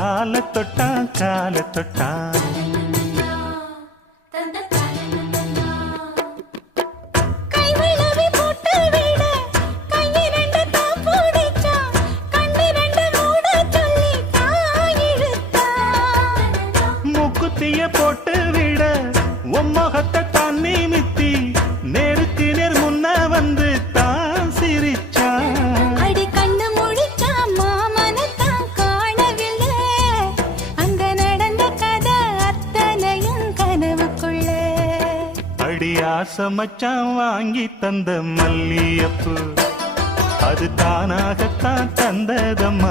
கால தொட்டான் மூக்குத்திய போட்டு விட உம்மகத்தை தான் நிமித்தி நேருக்கு நேர் முன்ன வந்து தான் சிரிச்சான். அடி கண்ணு முடிச்சா மாமனத்தான் காணவில்லை, அங்க நடந்த கதை அத்தனையும் கனவுக்குள்ள. அடி ஆசமச்சான் வாங்கி தந்த மல்லியப்பு அது தானாகத்தான் தந்ததம்மா.